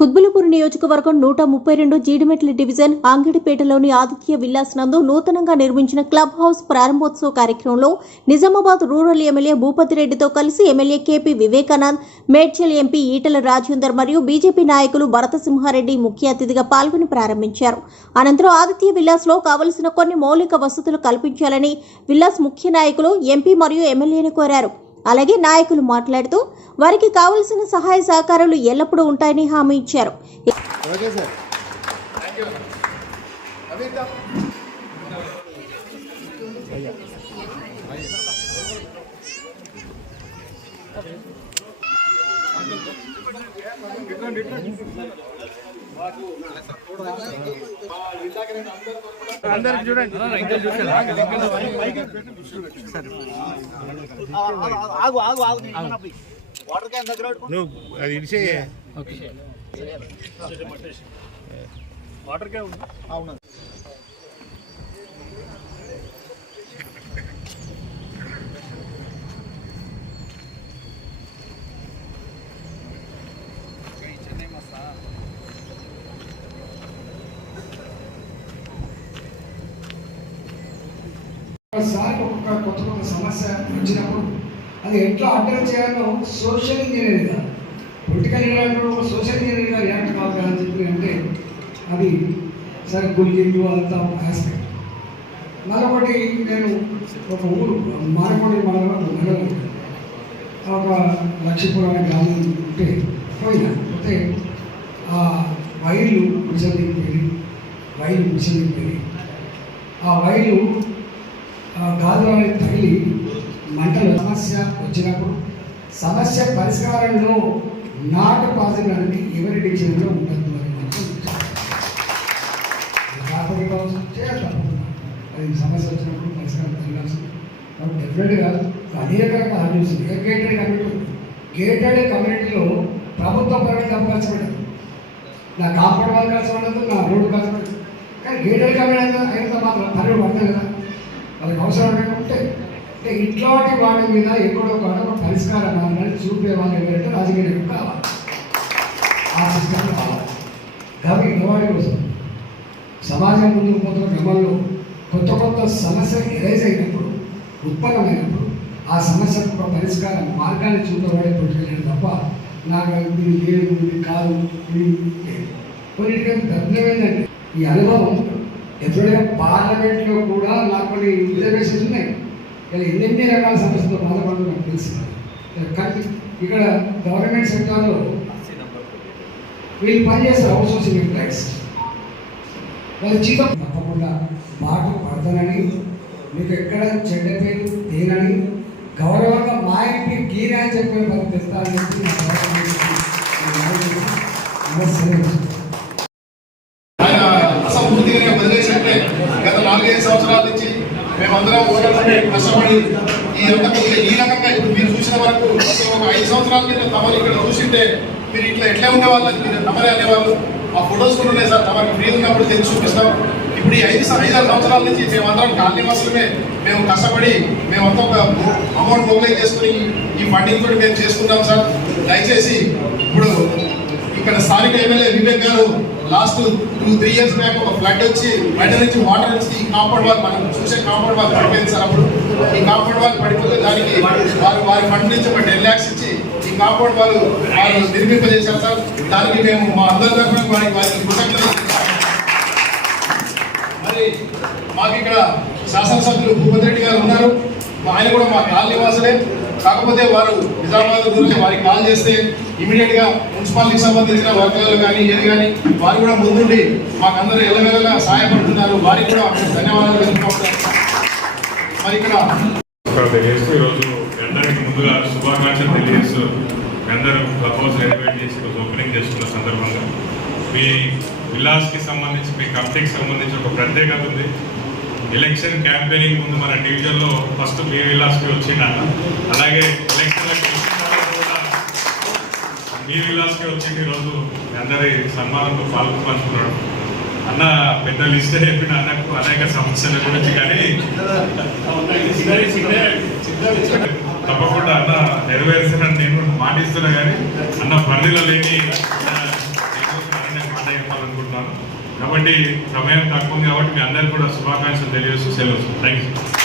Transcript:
కుత్బులపూర్ నియోజకవర్గం నూట ముప్పై రెండు జీడిమెట్ల డివిజన్ ఆంగిడిపేటలోని ఆదిత్య విల్లాస్ నందు నూతనంగా నిర్మించిన క్లబ్ హౌస్ ప్రారంభోత్సవ కార్యక్రమంలో నిజామాబాద్ రూరల్ ఎమ్మెల్యే భూపతిరెడ్డితో కలిసి MLA KP Vivekanand Medchal MP Etela Rajender మరియు బీజేపీ నాయకులు భరతసింహారెడ్డి ముఖ్య అతిథిగా పాల్గొని ప్రారంభించారు. అనంతరం ఆదిత్య విల్లాస్లో కావలసిన కొన్ని మౌలిక వసతులు కల్పించాలని విల్లాస్ ముఖ్య నాయకులు ఎంపీ మరియు ఎమ్మెల్యేను కోరారు. అలాగే నాయకులు మాట్లాడుతూ వారికి కావలసిన సహాయ సహకారాలు ఎల్లప్పుడూ ఉంటాయని హామీ ఇచ్చారు. అందరికి చూడండి ఆగు ఆగు ఆగు. వాటర్ క్యాన్ దగ్గర పెట్టుకో. నువ్వు అది ఇడిచేయే అవును. ఒకసారి ఒక కొత్త కొత్త సమస్య వచ్చినప్పుడు అది ఎట్లా అడ్రస్ చేయాలో సోషల్ ఇంజనీరింగ్ పొలిటికల్ ఇంజనీరింగ్ ఒక సోషల్ ఇంజనీరింగ్ రియాక్ట్ కాదు కదా అని చెప్పి అంటే అది సరే గుల్గిల్లు అంతా ఒక ఆస్పెక్ట్. మరొకటి నేను ఒక ఊరు మారకొండ మండలం మండలం ఒక లక్ష్మీపురం అనే గ్రామం ఉంటే పోయినా. పోతే ఆ వైర్లు మిషన్ వైర్లు మిషన్ ఆ వైర్లు ఆ తగిలి మంటలు సమస్య వచ్చినప్పుడు సమస్య పరిష్కారంలో నాటు పాజిటివ్ అనేది ఎవరి డిక్షనరీలో ఉండదు అని మాత్రం కావచ్చు చేయాలి అది సమస్య వచ్చినప్పుడు పరిష్కారం జరగాల్సింది కాబట్టి డెఫినెట్గా అనేక రకాల హామీస్ గేటెడ్ కమ్యూనిటీ గేటెడ్ కమ్యూనిటీలో ప్రభుత్వ పరంగా అవకాశం నా కాపాడు వాళ్ళు కలిసి ఉండదు నా రోడ్డు కలిసి ఉండదు. కానీ గేటెడ్ కమ్యూనిటీ అయితే మాత్రం పర్యటన పడతాయి కదా. వాళ్ళకి అవసరం ఉంటే అంటే ఇట్లాంటి వాటి మీద ఎక్కడో కాడ ఒక పరిష్కార మార్గాన్ని చూపే వాళ్ళు ఎవరంటే రాజకీయ నాయకులు కావాలి. ఆ సిస్టమ్ కావాలి కాబట్టి ఇన్నవాడి కోసం సమాజం ముందుకు పోతున్న క్రమంలో కొత్త కొత్త సమస్య ఎరైజ్ అయినప్పుడు ఉత్పన్నమైనప్పుడు ఆ సమస్యకు ఒక పరిష్కార మార్గాన్ని చూపబడే పట్టుకెళ్ళాడు తప్ప నాకు ఇది లేదు ఇది కాదు ఇది లేదు. కొన్నిటికీ ఈ అనుభవం ఎప్పుడైనా పార్లమెంట్లో కూడా నాకు కొన్ని రిజర్వేషన్స్ ఉన్నాయి. ఇలా ఎన్నెన్ని రకాల సమస్యలతో బాధపడడం నాకు తెలుసు. కానీ ఇక్కడ గవర్నమెంట్ సెక్టార్లో వీళ్ళు పనిచేస్తారు అవుట్ సోర్సింగ్ ఎంప్లాయీస్ వాళ్ళు జీతం తప్పకుండా మాట పడతానని మీకు ఎక్కడ చెడ్డ పేరు తేనని గౌరవంగా మా ఇంటి గీరా అని చెప్పే పని తెస్తారని చెప్పి నమస్కారం. మేమందరం కష్టపడి ఈ రకంగా ఈ రకంగా ఇప్పుడు మీరు చూసిన వరకు ఒక ఐదు సంవత్సరాల కింద తమరు ఇక్కడ చూసింటే మీరు ఇట్లా ఎట్లా ఉండేవాళ్ళని మీరు తమరే అనేవాళ్ళు? ఆ ఫొటోస్ కూడా ఉన్నాయి సార్ తమకు ఫ్రీ ఉన్నప్పుడు తెచ్చి చూపిస్తాం. ఇప్పుడు ఈ ఐదు ఐదారు సంవత్సరాల నుంచి మేమందరం కాలనీ వాసులమే. మేము కష్టపడి మేమంతా ఒక అమౌంట్ మొబైల్ చేసుకుని ఈ ఫండింగ్ కూడా మేము చేసుకుంటాం సార్. దయచేసి ఇప్పుడు ఇక్కడ స్థానిక ఎమ్మెల్యే వివేక్ గారు last two three years back ఒక ఫ్లడ్ వచ్చి బయట నుంచి వాటర్ వచ్చి ఈ కాంపౌండ్ వాల్ మనం చూసే కాంపౌండ్ వాల్ పడిపోయింది సార్ అప్పుడు. ఈ కాంపౌండ్ వాల్ పడిపోతే దానికి వారు వారి ఫండ్ నుంచి ఒక టెన్ ల్యాక్స్ ఇచ్చి ఈ కాంపౌండ్ వాల్ వారు నిర్మింపజేశారు సార్. దానికి మేము మా అందరి తరఫున వారికి వారికి కృతజ్ఞతలు మరి మాకు ఇక్కడ శాసనసభ్యులు భూపతి రెడ్డి గారు ఉన్నారు. ఆయన కూడా మా కాలనీ వాసులే. కాకపోతే వారు నిజామాబాద్ గురించి వారికి కాల్ చేస్తే ఇమీడియట్ మున్సిపాలిటీకి సంబంధించిన వర్గాలు కానీ ఏది కానీ వారు కూడా ముందుండి మాకందరూ ఎల్లవెల్లగా సహాయపడుతున్నారు. వారికి కూడా ధన్యవాదాలు తెలుపుకుంటారు మరి ఇక్కడ తెలియజేస్తూ ఈరోజు అందరికీ ముందుగా శుభాకాంక్షలు తెలియజేస్తూ మీ అందరూ క్లబ్ హౌస్ రెనోవేట్ చేసి ఓపెనింగ్ చేసుకున్న సందర్భంగా. మీ విలాస్కి సంబంధించి మీ కమిటీకి సంబంధించి ఒక ప్రత్యేకత ఉంది. ఎలక్షన్ క్యాంపెయినింగ్ ముందు మన డివిజన్లో ఫస్ట్ మీ విలాస్కి వచ్చిండ అలాగే ఎలక్షన్లకు మీ విలాస్కి వచ్చింది ఈరోజు. అందరి సన్మానంతో పాల్గొని పంచుకున్నాడు అన్న పెద్ద ఇస్తే చెప్పిన అన్నకు అనేక సమస్యల గురించి కానీ తప్పకుండా అన్న నెరవేర్చిన నేను మాటిస్తున్నా కానీ అన్న పరిధిలో లేని కాబట్టి సమయం తక్కువ ఉంది కాబట్టి మీ అందరికీ కూడా శుభాకాంక్షలు తెలియజేస్తూ సెలవు. Thank you